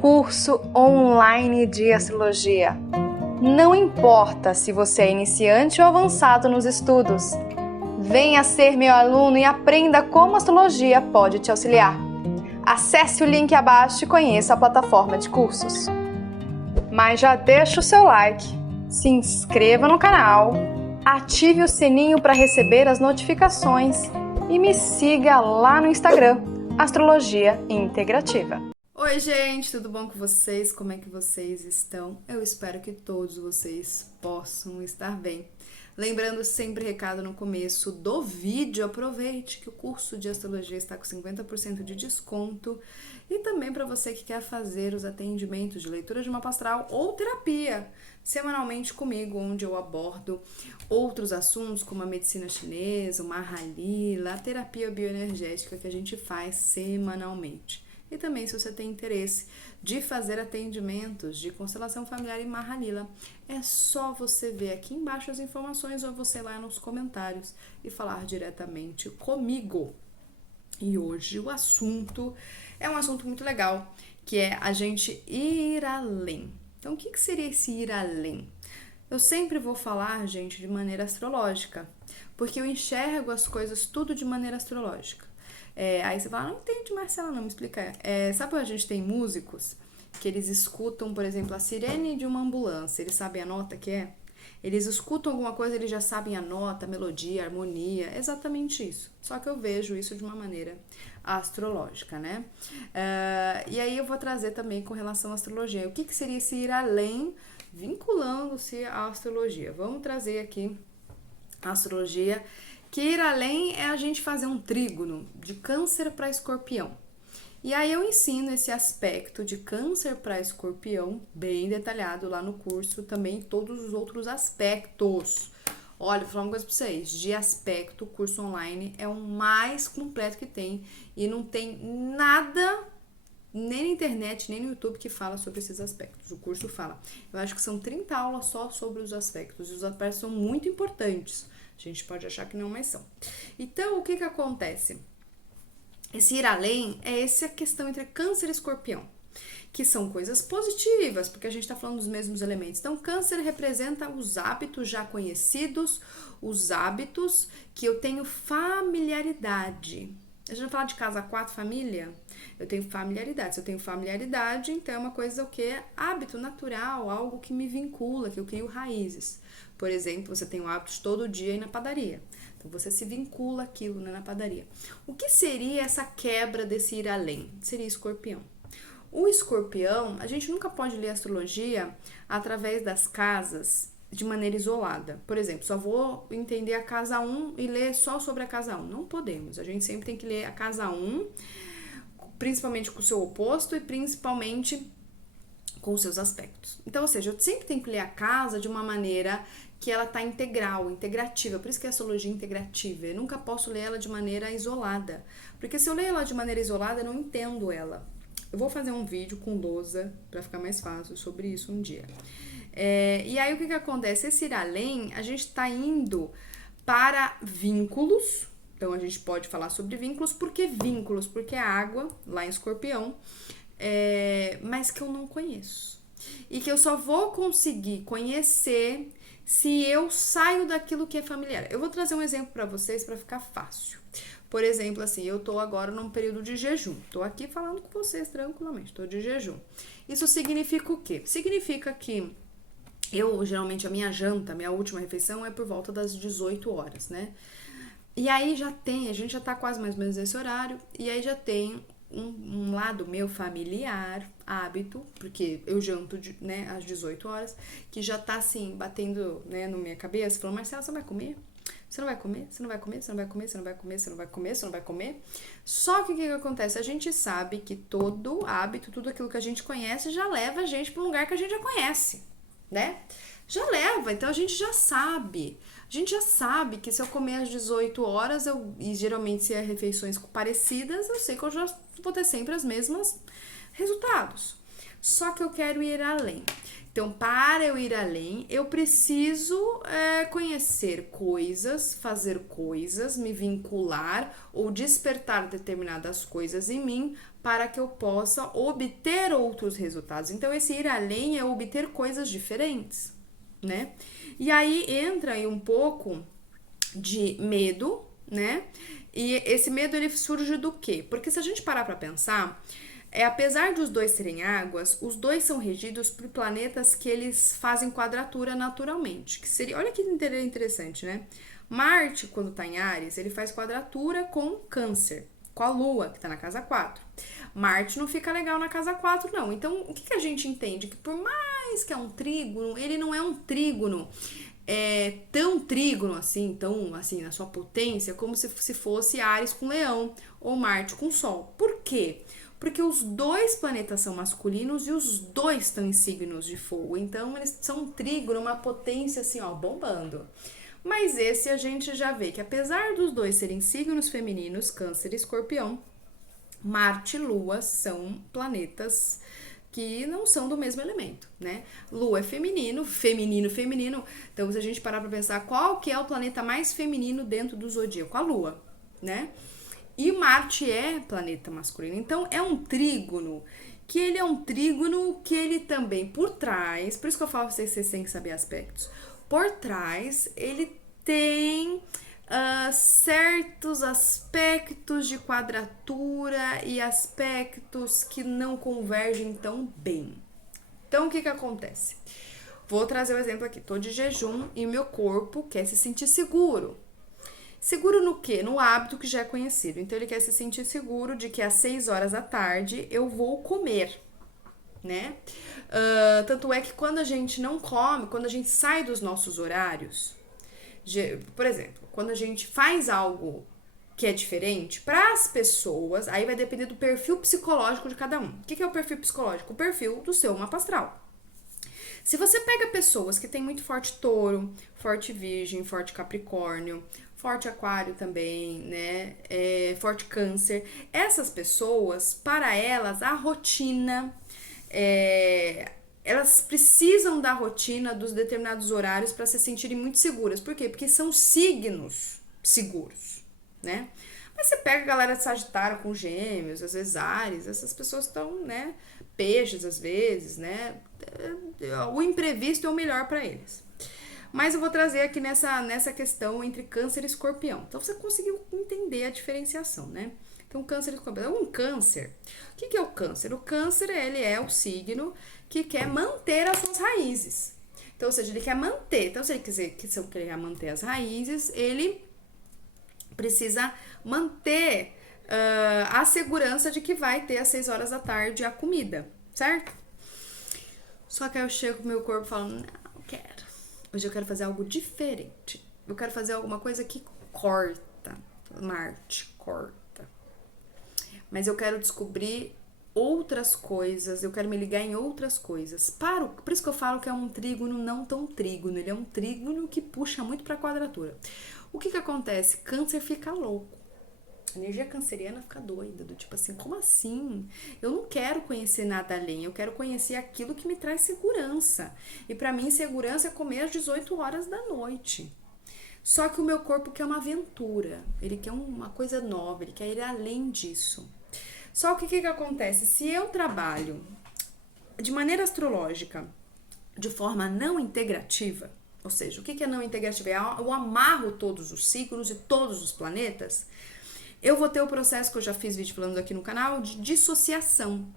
curso online de astrologia. Não importa se você é iniciante ou avançado nos estudos. Venha ser meu aluno e aprenda como a astrologia pode te auxiliar. Acesse o link abaixo e conheça a plataforma de cursos. Mas já deixa o seu like, se inscreva no canal, ative o sininho para receber as notificações e me siga lá no Instagram, Astrologia Integrativa. Oi gente, tudo bom com vocês? Como é que vocês estão? Eu espero que todos vocês possam estar bem. Lembrando sempre recado no começo do vídeo, aproveite que o curso de astrologia está com 50% de desconto e também para você que quer fazer os atendimentos de leitura de mapa astral ou terapia semanalmente comigo, onde eu abordo outros assuntos como a medicina chinesa, o Mahalila, a terapia bioenergética que a gente faz semanalmente. E também, se você tem interesse de fazer atendimentos de constelação familiar e Mahalila, é só você ver aqui embaixo as informações ou você lá nos comentários e falar diretamente comigo. E hoje o assunto é um assunto muito legal, que é a gente ir além. Então, o que seria esse ir além? Eu sempre vou falar, gente, de maneira astrológica, porque eu enxergo as coisas tudo de maneira astrológica. Aí você fala, não entende, Marcela, não, me explica. Sabe quando a gente tem músicos que eles escutam, por exemplo, a sirene de uma ambulância, eles sabem a nota que é? Eles escutam alguma coisa, eles já sabem a nota, a melodia, a harmonia, é exatamente isso. Só que eu vejo isso de uma maneira astrológica, né? E aí eu vou trazer também com relação à astrologia. O que seria esse ir além, vinculando-se à astrologia? Vamos trazer aqui a astrologia. Que ir além é a gente fazer um trígono de Câncer para Escorpião. E aí eu ensino esse aspecto de Câncer para Escorpião, bem detalhado lá no curso, também todos os outros aspectos. Olha, vou falar uma coisa para vocês, de aspecto, o curso online é o mais completo que tem e não tem nada, nem na internet, nem no YouTube, que fala sobre esses aspectos. O curso fala. Eu acho que são 30 aulas só sobre os aspectos, e os aspectos são muito importantes. A gente pode achar que não, mas são. Então, o que acontece? Esse ir além é essa questão entre Câncer e Escorpião, que são coisas positivas, porque a gente está falando dos mesmos elementos. Então, Câncer representa os hábitos já conhecidos, os hábitos que eu tenho familiaridade. A gente vai falar de casa 4, família? Eu tenho familiaridade. Se eu tenho familiaridade, então é uma coisa o quê? Hábito natural, algo que me vincula, que eu crio raízes. Por exemplo, você tem o hábito de todo dia ir na padaria. Então, você se vincula aquilo, né, na padaria. O que seria essa quebra desse ir além? Seria Escorpião. O Escorpião, a gente nunca pode ler astrologia através das casas de maneira isolada. Por exemplo, só vou entender a casa 1 e ler só sobre a casa 1. Não podemos. A gente sempre tem que ler a casa 1, principalmente com o seu oposto e principalmente com os seus aspectos. Então, ou seja, eu sempre tenho que ler a casa de uma maneira que ela tá integral, integrativa. Por isso que é astrologia integrativa. Eu nunca posso ler ela de maneira isolada. Porque se eu ler ela de maneira isolada, eu não entendo ela. Eu vou fazer um vídeo com lousa para ficar mais fácil sobre isso um dia. E aí, o que acontece? Esse ir além, a gente tá indo para vínculos. Então, a gente pode falar sobre vínculos. Por que vínculos? Porque é água, lá em Escorpião, mas que eu não conheço. E que eu só vou conseguir conhecer se eu saio daquilo que é familiar. Eu vou trazer um exemplo para vocês para ficar fácil. Por exemplo, assim, eu tô agora num período de jejum. Tô aqui falando com vocês tranquilamente, tô de jejum. Isso significa o quê? Significa que geralmente, a minha janta, minha última refeição é por volta das 18 horas, né? E aí a gente já tá quase mais ou menos nesse horário, e aí já tem um lado meu familiar, hábito, porque eu janto, né, às 18 horas, que já tá assim, batendo, né, na minha cabeça, falando, Marcela, você vai comer? Você não vai comer? Você não vai comer? Você não vai comer? Você não vai comer? Você não vai comer? Você não vai comer? Só que o que acontece? A gente sabe que todo hábito, tudo aquilo que a gente conhece, já leva a gente para um lugar que a gente já conhece, né? Já leva, então a gente já sabe. A gente já sabe que se eu comer às 18 horas, e geralmente se é refeições parecidas, eu sei que eu já vou ter sempre os mesmos resultados. Só que eu quero ir além. Então, para eu ir além, eu preciso conhecer coisas, fazer coisas, me vincular ou despertar determinadas coisas em mim para que eu possa obter outros resultados. Então, esse ir além é obter coisas diferentes, né? E aí entra aí um pouco de medo, né? E esse medo ele surge do quê? Porque se a gente parar para pensar, apesar de os dois serem águas, os dois são regidos por planetas que eles fazem quadratura naturalmente. Que seria, olha que interessante, né? Marte, quando tá em Áries, ele faz quadratura com Câncer, com a Lua, que tá na casa 4. Marte não fica legal na casa 4, não. Então, o que a gente entende? Que por mais que é um trígono, ele não é um trígono tão trígono assim, tão assim, na sua potência, como se fosse Áries com Leão ou Marte com Sol. Por quê? Porque os dois planetas são masculinos e os dois estão em signos de fogo. Então, eles são um trígono, uma potência assim, ó, bombando. Mas esse a gente já vê que apesar dos dois serem signos femininos, Câncer e Escorpião, Marte e Lua são planetas que não são do mesmo elemento, né? Lua é feminino. Então, se a gente parar pra pensar qual que é o planeta mais feminino dentro do zodíaco, a Lua, né? E Marte é planeta masculino. Então, é um trígono que ele também, por trás, por isso que eu falo pra vocês têm que saber aspectos, por trás, ele tem certos aspectos de quadratura e aspectos que não convergem tão bem. Então, o que acontece? Vou trazer um exemplo aqui. Tô de jejum e meu corpo quer se sentir seguro. Seguro no quê? No hábito que já é conhecido. Então, ele quer se sentir seguro de que às 6 horas da tarde eu vou comer, né? Tanto é que quando a gente não come, quando a gente sai dos nossos horários, por exemplo, quando a gente faz algo que é diferente, para as pessoas, aí vai depender do perfil psicológico de cada um. O que é o perfil psicológico? O perfil do seu mapa astral. Se você pega pessoas que tem muito forte touro, forte virgem, forte capricórnio, forte aquário também, né? Forte câncer, essas pessoas, para elas, a rotina, elas precisam da rotina dos determinados horários para se sentirem muito seguras. Por quê? Porque são signos seguros, né? Mas você pega a galera de Sagitário com Gêmeos, às vezes Áries, essas pessoas estão, né? Peixes, às vezes, né? O imprevisto é o melhor para eles. Mas eu vou trazer aqui nessa questão entre Câncer e Escorpião. Então, você conseguiu entender a diferenciação, né? Então, Câncer e Escorpião. Câncer. O que é o Câncer? O Câncer, ele é o signo que quer manter as suas raízes. Então, ou seja, ele quer manter. Então, se ele quer manter as raízes, ele precisa manter a segurança de que vai ter às 6 horas da tarde a comida, certo? Só que aí eu chego com o meu corpo falando, não quero. Hoje eu quero fazer algo diferente. Eu quero fazer alguma coisa que corta. Marte, corta. Mas eu quero descobrir outras coisas, eu quero me ligar em outras coisas. Por isso que eu falo que é um trígono não tão trígono, ele é um trígono que puxa muito pra quadratura. O que acontece? Câncer fica louco. A energia canceriana fica doida, do tipo assim, como assim? Eu não quero conhecer nada além, eu quero conhecer aquilo que me traz segurança. E pra mim, segurança é comer às 18 horas da noite. Só que o meu corpo quer uma aventura, ele quer uma coisa nova, ele quer ir além disso. Só que o que acontece? Se eu trabalho de maneira astrológica, de forma não integrativa, ou seja, o que é não integrativa? Eu amarro todos os signos e todos os planetas, eu vou ter o processo que eu já fiz vídeo falando aqui no canal de dissociação.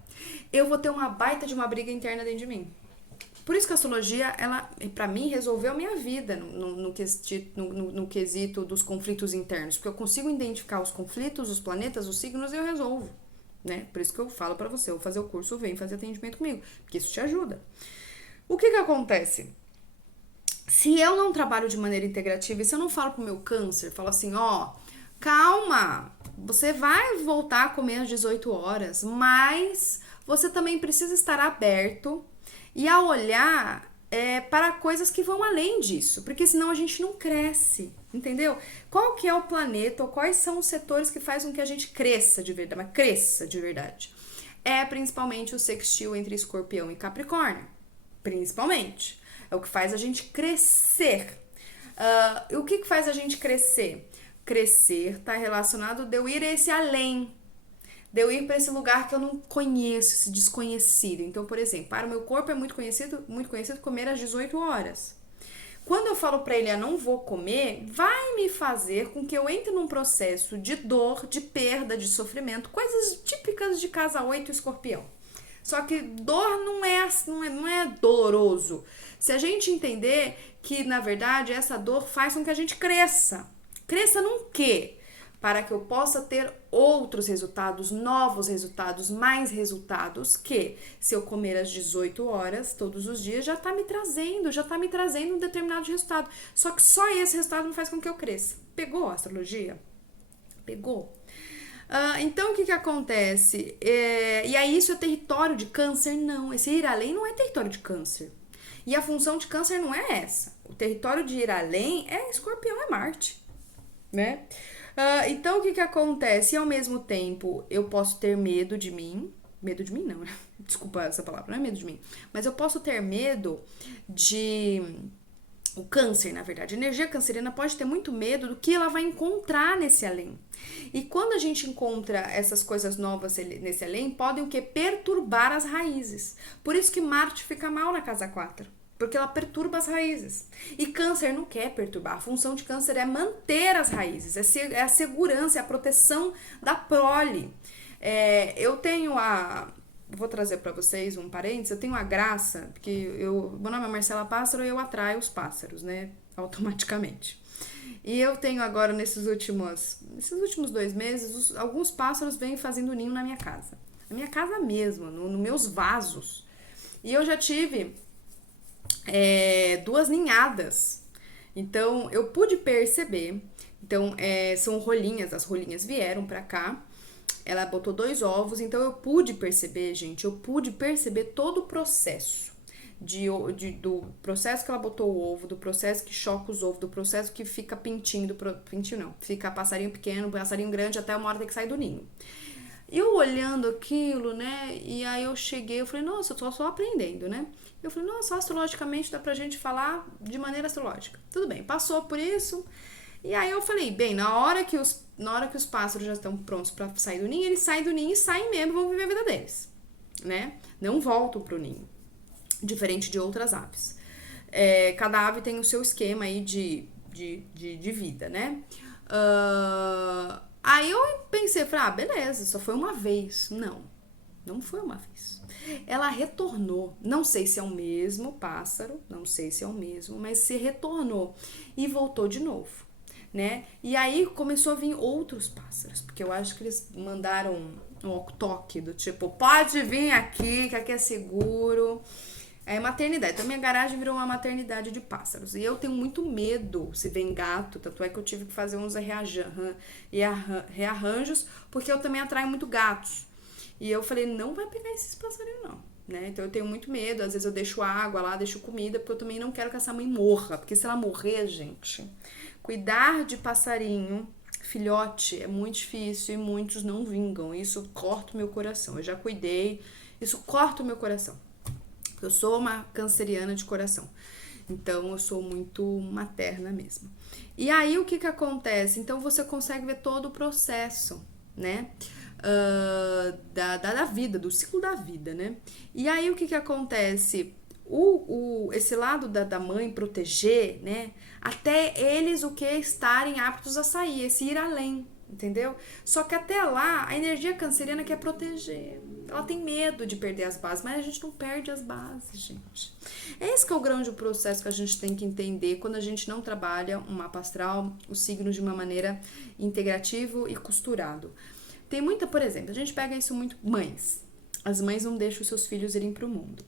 Eu vou ter uma baita de uma briga interna dentro de mim. Por isso que a astrologia, ela, pra mim, resolveu a minha vida no quesito dos conflitos internos. Porque eu consigo identificar os conflitos, os planetas, os signos e eu resolvo, né? Por isso que eu falo pra você, eu vou fazer o curso, vem fazer atendimento comigo. Porque isso te ajuda. O que acontece? Se eu não trabalho de maneira integrativa e se eu não falo pro meu câncer, falo assim, calma, você vai voltar a comer às 18 horas, mas você também precisa estar aberto e a olhar para coisas que vão além disso, porque senão a gente não cresce, entendeu? Qual que é o planeta ou quais são os setores que fazem com que a gente cresça de verdade, mas cresça de verdade? É principalmente o sextil entre Escorpião e Capricórnio, principalmente. É o que faz a gente crescer. O que faz a gente crescer? Crescer está relacionado de eu ir esse além, de eu ir para esse lugar que eu não conheço, esse desconhecido. Então, por exemplo, para o meu corpo é muito conhecido comer às 18 horas. Quando eu falo para ele, eu não vou comer, vai me fazer com que eu entre num processo de dor, de perda, de sofrimento, coisas típicas de casa 8 e escorpião. Só que dor não é doloroso. Se a gente entender que, na verdade, essa dor faz com que a gente cresça. Cresça num quê? Para que eu possa ter outros resultados, novos resultados, mais resultados que, se eu comer às 18 horas todos os dias, já tá me trazendo um determinado resultado. Só que só esse resultado não faz com que eu cresça. Pegou a astrologia? Pegou. Então, o que acontece? E aí, isso é território de câncer? Não, esse ir além não é território de câncer. E a função de câncer não é essa. O território de ir além é escorpião, é Marte, né? Então, o que acontece? E ao mesmo tempo, eu posso ter medo de mim não, né? Desculpa essa palavra, não é medo de mim. Mas eu posso ter medo de... O câncer, na verdade, a energia canceriana pode ter muito medo do que ela vai encontrar nesse além. E quando a gente encontra essas coisas novas nesse além, podem o quê? Perturbar as raízes. Por isso que Marte fica mal na casa 4. Porque ela perturba as raízes. E câncer não quer perturbar. A função de câncer é manter as raízes, é a segurança, é a proteção da prole. Eu tenho Vou trazer para vocês um parênteses. Eu tenho a graça, porque meu nome é Marcela Pássaro e eu atraio os pássaros, né? Automaticamente. E eu tenho agora, nesses últimos 2 meses, alguns pássaros vêm fazendo ninho na minha casa. Na minha casa mesmo, nos meus vasos. E eu já tive 2 ninhadas. Então, eu pude perceber. Então, são rolinhas, as rolinhas vieram pra cá. Ela botou 2 ovos, então eu pude perceber, gente, todo o processo. Do processo que ela botou o ovo, do processo que choca os ovos, do processo que fica pintinho, fica passarinho pequeno, passarinho grande, até uma hora tem que sair do ninho. Eu olhando aquilo, né, e aí eu falei, nossa, eu tô só aprendendo, né? Eu falei, nossa, astrologicamente dá pra gente falar de maneira astrológica. Tudo bem, passou por isso. E aí eu falei, bem, na hora que os pássaros já estão prontos pra sair do ninho, eles saem do ninho e saem mesmo, vão viver a vida deles, né? Não voltam pro ninho, diferente de outras aves. Cada ave tem o seu esquema aí de vida, né? Aí eu pensei, falei, beleza, só foi uma vez. Não foi uma vez. Ela retornou, não sei se é o mesmo pássaro, mas se retornou e voltou de novo, né? E aí começou a vir outros pássaros, porque eu acho que eles mandaram um toque do tipo, pode vir aqui, que aqui é seguro. É maternidade. Então, minha garagem virou uma maternidade de pássaros. E eu tenho muito medo se vem gato. Tanto é que eu tive que fazer uns rearranjos, porque eu também atraio muito gatos. E eu falei, não vai pegar esses passarinhos, não. Né? Então, eu tenho muito medo. Às vezes eu deixo água lá, deixo comida, porque eu também não quero que essa mãe morra. Porque se ela morrer, gente, cuidar de passarinho, filhote, é muito difícil e muitos não vingam. Isso corta o meu coração. Eu já cuidei, isso corta o meu coração. Eu sou uma canceriana de coração, então eu sou muito materna mesmo. E aí o que acontece? Então você consegue ver todo o processo, né? Da vida, do ciclo da vida, né? E aí o que acontece? Esse lado da mãe proteger, né? Até eles estarem aptos a sair, esse ir além. Entendeu? Só que até lá, a energia canceriana quer proteger. Ela tem medo de perder as bases, mas a gente não perde as bases, gente. Esse que é o grande processo que a gente tem que entender quando a gente não trabalha um mapa astral, os signos de uma maneira integrativo e costurado. Tem muita, por exemplo, a gente pega isso muito... Mães. As mães não deixam os seus filhos irem pro mundo.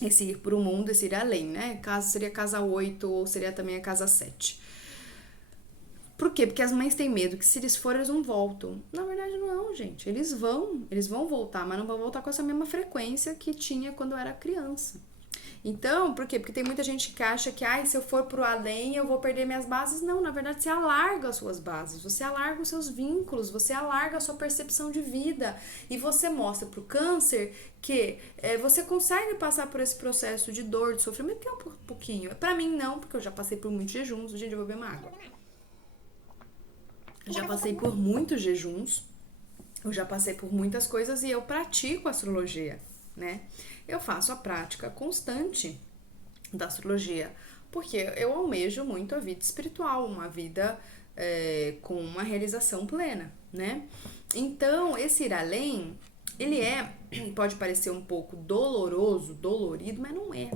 Esse ir pro mundo, esse ir além, né? Seria casa 8 ou seria também a casa 7. Por quê? Porque as mães têm medo que se eles forem, eles não voltam. Na verdade, não, gente. Eles vão voltar, mas não vão voltar com essa mesma frequência que tinha quando eu era criança. Então, por quê? Porque tem muita gente que acha que, se eu for pro além, eu vou perder minhas bases. Não, na verdade, você alarga as suas bases, você alarga os seus vínculos, você alarga a sua percepção de vida. E você mostra pro câncer que você consegue passar por esse processo de dor, de sofrimento, que é um pouquinho. Pra mim, não, porque eu já passei por muitos jejuns. Gente, eu vou beber uma água. Já passei por muitos jejuns Eu já passei por muitas coisas e eu pratico astrologia, né? Eu faço a prática constante da astrologia, porque eu almejo muito a vida espiritual, uma vida com uma realização plena, né? Então, esse ir além, ele pode parecer um pouco doloroso, dolorido, mas não é.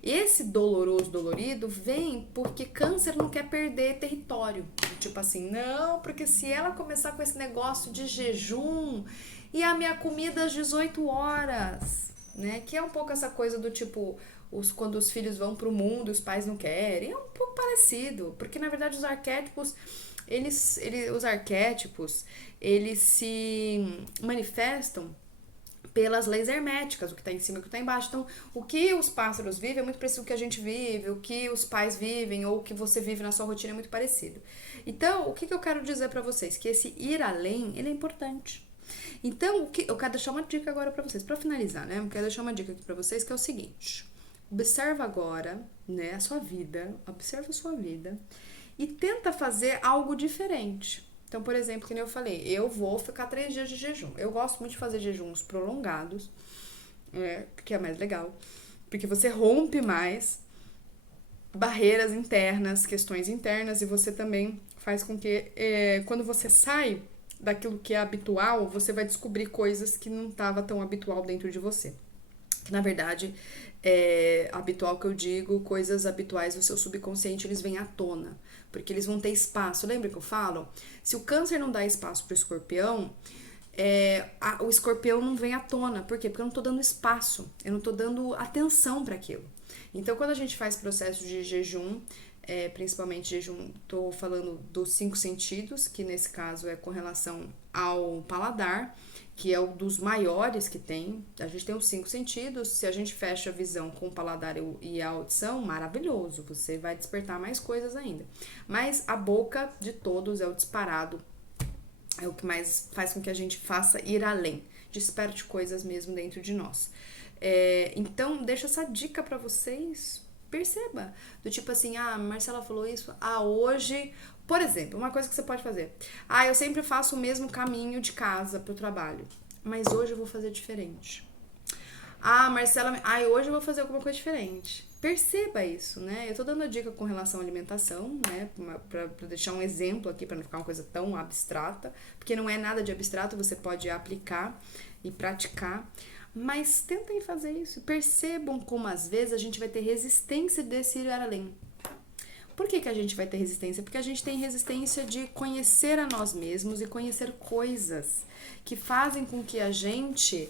Esse doloroso, dolorido vem porque câncer não quer perder território. Tipo assim, não, porque se ela começar com esse negócio de jejum e a minha comida às 18 horas, né? Que é um pouco essa coisa do tipo, quando os filhos vão pro mundo, os pais não querem. É um pouco parecido, porque na verdade os arquétipos, eles se manifestam pelas leis herméticas, o que está em cima e o que está embaixo. Então, o que os pássaros vivem é muito parecido com o que a gente vive, o que os pais vivem ou o que você vive na sua rotina é muito parecido. Então, o que eu quero dizer para vocês? Que esse ir além, ele é importante. Então, eu quero deixar uma dica agora para vocês, para finalizar, né? Eu quero deixar uma dica aqui para vocês que é o seguinte: observa agora, né, a sua vida, observa a sua vida e tenta fazer algo diferente. Então, por exemplo, que nem eu falei, eu vou ficar 3 dias de jejum. Eu gosto muito de fazer jejuns prolongados, que é mais legal, porque você rompe mais barreiras internas, questões internas, e você também faz com que, quando você sai daquilo que é habitual, você vai descobrir coisas que não estava tão habitual dentro de você. Que, na verdade, habitual que eu digo, coisas habituais do seu subconsciente, eles vêm à tona, porque eles vão ter espaço. Lembra que eu falo? Se o câncer não dá espaço pro escorpião, o escorpião não vem à tona. Por quê? Porque eu não tô dando espaço, eu não tô dando atenção para aquilo. Então, quando a gente faz processo de jejum, principalmente jejum, tô falando dos 5 sentidos, que nesse caso é com relação ao paladar, que é um dos maiores que tem. A gente tem os 5 sentidos, se a gente fecha a visão com o paladar e a audição, maravilhoso, você vai despertar mais coisas ainda. Mas a boca de todos é o disparado, é o que mais faz com que a gente faça ir além, desperte coisas mesmo dentro de nós. Então, deixa essa dica pra vocês, perceba, do tipo assim, Marcela falou isso, hoje... Por exemplo, uma coisa que você pode fazer. Eu sempre faço o mesmo caminho de casa pro trabalho, mas hoje eu vou fazer diferente. Marcela, hoje eu vou fazer alguma coisa diferente. Perceba isso, né? Eu tô dando a dica com relação à alimentação, né? Pra deixar um exemplo aqui, pra não ficar uma coisa tão abstrata, porque não é nada de abstrato, você pode aplicar e praticar. Mas tentem fazer isso. Percebam como às vezes a gente vai ter resistência desse ir além. Por que a gente vai ter resistência? Porque a gente tem resistência de conhecer a nós mesmos e conhecer coisas que fazem com que a gente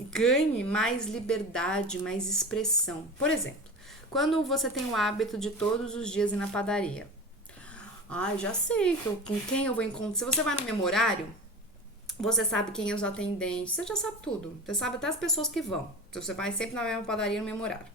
ganhe mais liberdade, mais expressão. Por exemplo, quando você tem o hábito de todos os dias ir na padaria. Já sei com quem eu vou encontrar. Se você vai no memorário, você sabe quem é os atendentes, você já sabe tudo. Você sabe até as pessoas que vão. Então, você vai sempre na mesma padaria no memorário.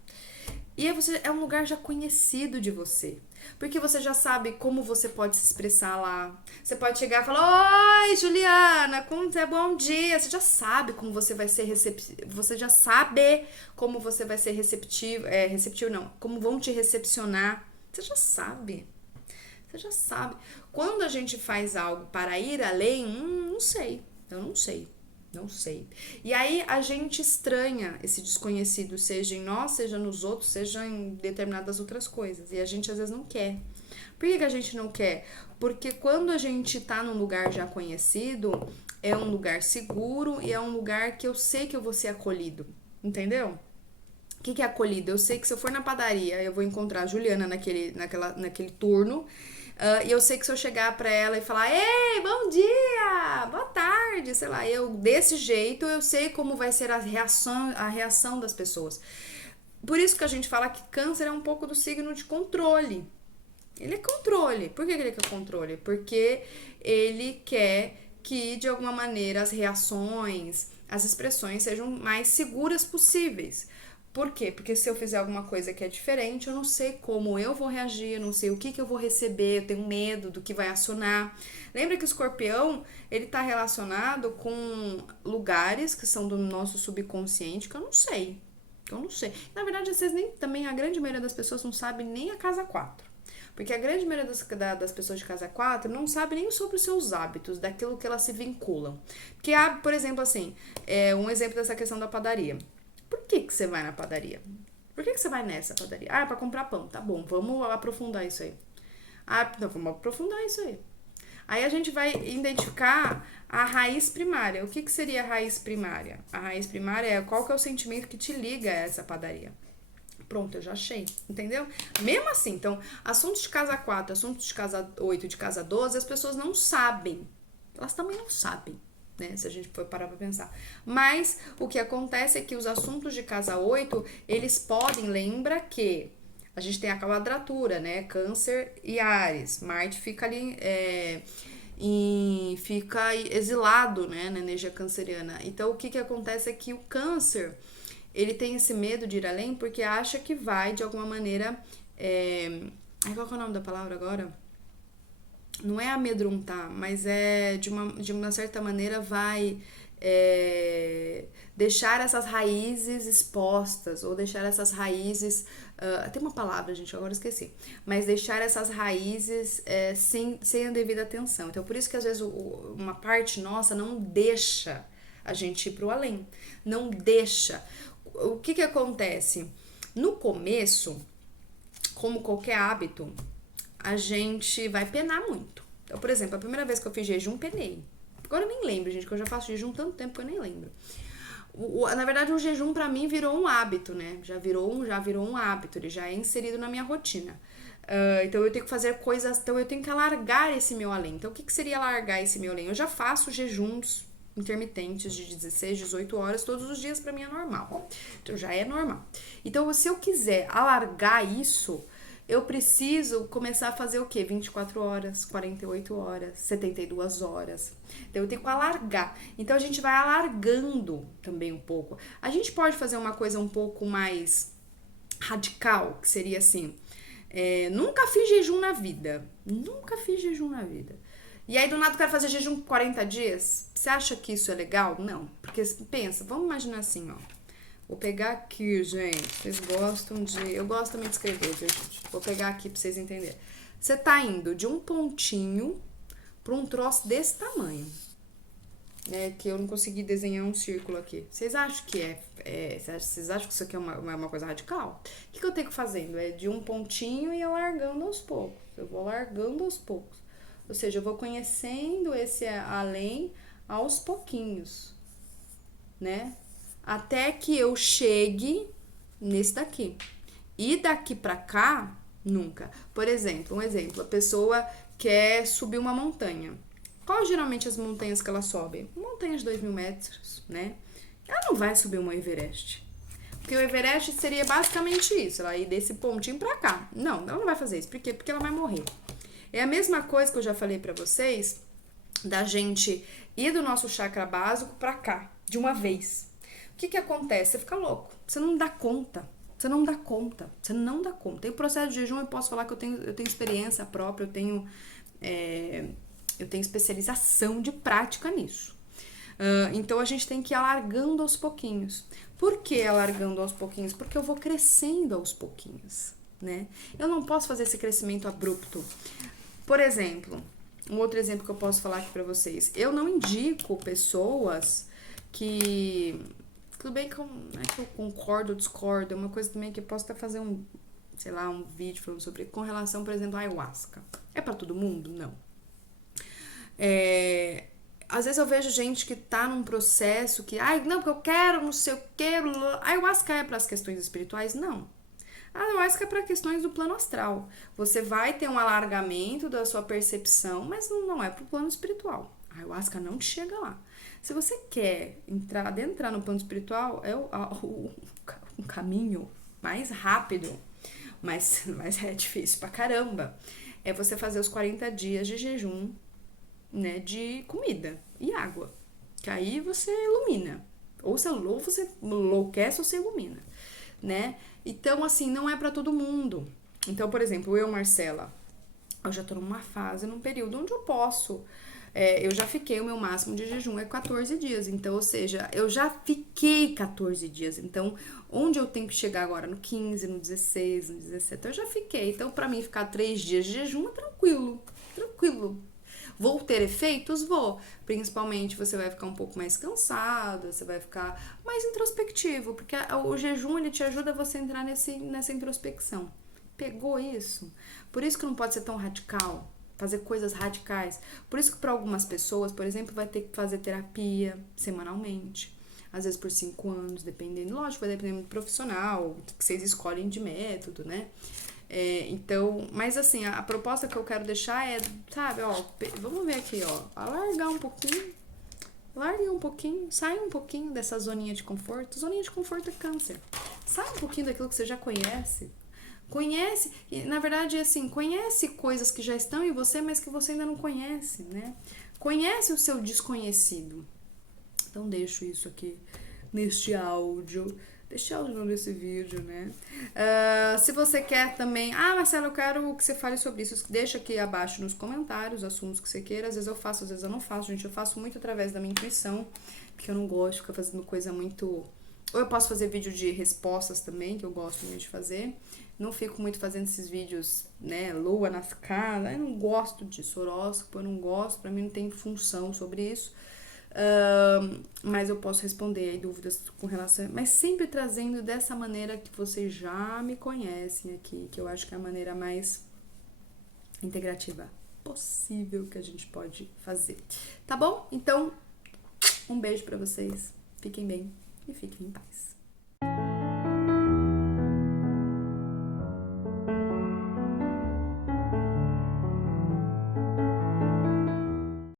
E aí é um lugar já conhecido de você. Porque você já sabe como você pode se expressar lá. Você pode chegar e falar: oi, Juliana, como é? Bom dia. Você já sabe como você vai ser receptivo. Você já sabe como você vai ser receptivo. Receptivo não. Como vão te recepcionar. Você já sabe. Você já sabe. Quando a gente faz algo para ir além, não sei. Eu não sei. Não sei. E aí a gente estranha esse desconhecido, seja em nós, seja nos outros, seja em determinadas outras coisas. E a gente às vezes não quer. Por que a gente não quer? Porque quando a gente tá num lugar já conhecido, é um lugar seguro e é um lugar que eu sei que eu vou ser acolhido. Entendeu? O que é acolhido? Eu sei que se eu for na padaria, eu vou encontrar a Juliana naquele turno. E eu sei que se eu chegar pra ela e falar: ei, bom dia, boa tarde, sei lá, desse jeito eu sei como vai ser a reação das pessoas. Por isso que a gente fala que câncer é um pouco do signo de controle. Ele é controle. Por que ele quer controle? Porque ele quer que, de alguma maneira, as reações, as expressões sejam mais seguras possíveis. Por quê? Porque se eu fizer alguma coisa que é diferente, eu não sei como eu vou reagir, eu não sei o que eu vou receber, eu tenho medo do que vai acionar. Lembra que o escorpião, ele tá relacionado com lugares que são do nosso subconsciente que eu não sei. Na verdade, vocês também, a grande maioria das pessoas não sabe nem a casa 4. Porque a grande maioria das pessoas de casa 4 não sabe nem sobre os seus hábitos, daquilo que elas se vinculam. Porque, por exemplo, assim, um exemplo dessa questão da padaria. Por que você vai na padaria? Por que você vai nessa padaria? Ah, é pra comprar pão. Tá bom, vamos aprofundar isso aí. Ah, não, vamos aprofundar isso aí. Aí a gente vai identificar a raiz primária. O que seria a raiz primária? A raiz primária é qual que é o sentimento que te liga a essa padaria. Pronto, eu já achei, entendeu? Mesmo assim, então, assuntos de casa 4, assuntos de casa 8, de casa 12, as pessoas não sabem. Elas também não sabem, né? Se a gente for parar pra pensar. Mas o que acontece é que os assuntos de casa 8, eles podem, lembra que a gente tem a quadratura, né? Câncer e Áries. Marte fica ali, fica exilado, né? Na energia canceriana. Então, o que acontece é que o câncer, ele tem esse medo de ir além porque acha que vai, de alguma maneira... qual que é o nome da palavra agora? Não é amedrontar, mas é de uma certa maneira vai deixar essas raízes expostas, ou deixar essas raízes... tem uma palavra, gente, agora eu esqueci. Mas deixar essas raízes sem a devida atenção. Então, por isso que às vezes uma parte nossa não deixa a gente ir pro além. Não deixa. O que acontece? No começo, como qualquer hábito, a gente vai penar muito. Então, por exemplo, a primeira vez que eu fiz jejum, penei. Agora eu nem lembro, gente, que eu já faço jejum tanto tempo que eu nem lembro. Na verdade, o jejum pra mim virou um hábito, né? Já virou um hábito, ele já é inserido na minha rotina. Então eu tenho que fazer coisas, então eu tenho que alargar esse meu além. Então o que seria alargar esse meu além? Eu já faço jejuns intermitentes de 16, 18 horas todos os dias, pra mim é normal. Então já é normal. Então se eu quiser alargar isso, eu preciso começar a fazer o quê? 24 horas, 48 horas, 72 horas. Então eu tenho que alargar. Então a gente vai alargando também um pouco. A gente pode fazer uma coisa um pouco mais radical, que seria assim: nunca fiz jejum na vida. Nunca fiz jejum na vida. E aí do nada eu quero fazer jejum por 40 dias. Você acha que isso é legal? Não. Porque pensa, vamos imaginar assim, ó. Vou pegar aqui, gente. Vocês gostam de... Eu gosto também de escrever, viu, gente? Vou pegar aqui pra vocês entenderem. Você tá indo de um pontinho pra um troço desse tamanho. Que eu não consegui desenhar um círculo aqui. Vocês acham que vocês acham que isso aqui é uma coisa radical? O que eu tenho que fazendo? É de um pontinho e alargando aos poucos. Eu vou alargando aos poucos. Ou seja, eu vou conhecendo esse além aos pouquinhos, né? Até que eu chegue nesse daqui. E daqui pra cá, nunca. Por exemplo, a pessoa quer subir uma montanha. Qual geralmente as montanhas que ela sobe? Montanhas de 2.000 metros, né? Ela não vai subir uma Everest. Porque o Everest seria basicamente isso, ela ir desse pontinho pra cá. Não, ela não vai fazer isso. Por quê? Porque ela vai morrer. É a mesma coisa que eu já falei pra vocês, da gente ir do nosso chakra básico pra cá, de uma vez. O que acontece? Você fica louco. Você não dá conta. Você não dá conta. E o processo de jejum, eu posso falar que eu tenho experiência própria, eu tenho especialização de prática nisso. Então, a gente tem que ir alargando aos pouquinhos. Por que alargando aos pouquinhos? Porque eu vou crescendo aos pouquinhos, né? Eu não posso fazer esse crescimento abrupto. Por exemplo, um outro exemplo que eu posso falar aqui pra vocês. Eu não indico pessoas que... Tudo bem que eu concordo ou discordo, é uma coisa também que eu posso até fazer um vídeo falando sobre, com relação, por exemplo, à ayahuasca. É pra todo mundo? Não. Às vezes eu vejo gente que tá num processo que, não, porque eu quero, não sei o que, a ayahuasca é para as questões espirituais? Não. A ayahuasca é para questões do plano astral. Você vai ter um alargamento da sua percepção, mas não é pro plano espiritual. A ayahuasca não te chega lá. Se você quer adentrar no plano espiritual, é um caminho mais rápido, mas é difícil pra caramba. É você fazer os 40 dias de jejum, né, de comida e água. Que aí você ilumina. Ou você enlouquece ou você ilumina, né? Então, assim, não é pra todo mundo. Então, por exemplo, eu, Marcela, eu já tô numa fase, num período onde eu posso Eu já fiquei, o meu máximo de jejum é 14 dias. Então, ou seja, eu já fiquei 14 dias. Então, onde eu tenho que chegar agora? No 15, no 16, no 17, eu já fiquei. Então, pra mim, ficar 3 dias de jejum é tranquilo. Tranquilo. Vou ter efeitos? Vou. Principalmente você vai ficar um pouco mais cansado, você vai ficar mais introspectivo, porque o jejum ele te ajuda a você entrar nessa introspecção. Pegou isso? Por isso que não pode ser tão radical, fazer coisas radicais. Por isso que para algumas pessoas, por exemplo, vai ter que fazer terapia semanalmente. Às vezes por 5 anos, dependendo, lógico, vai dependendo do profissional, que vocês escolhem de método, né? Então, mas assim, a proposta que eu quero deixar é, sabe, ó, vamos ver aqui, ó, alargar um pouquinho, largue um pouquinho, sai um pouquinho dessa zoninha de conforto. Zoninha de conforto é câncer. Sai um pouquinho daquilo que você já conhece. Conhece, e na verdade, assim, conhece coisas que já estão em você, mas que você ainda não conhece, né? Conhece o seu desconhecido. Então, deixo isso aqui neste áudio. Deixa áudio não nesse vídeo, né? Se você quer também... Marcelo, eu quero que você fale sobre isso. Deixa aqui abaixo nos comentários assuntos que você queira. Às vezes eu faço, às vezes eu não faço. Gente, eu faço muito através da minha intuição, porque eu não gosto de ficar fazendo coisa muito... Ou eu posso fazer vídeo de respostas também, que eu gosto muito de fazer. Não fico muito fazendo esses vídeos, né, lua nas casas. Eu não gosto disso, horóscopo, eu não gosto. Pra mim não tem função sobre isso. Mas eu posso responder aí dúvidas com relação... Mas sempre trazendo dessa maneira que vocês já me conhecem aqui, que eu acho que é a maneira mais integrativa possível que a gente pode fazer. Tá bom? Então, um beijo pra vocês. Fiquem bem e fiquem em paz.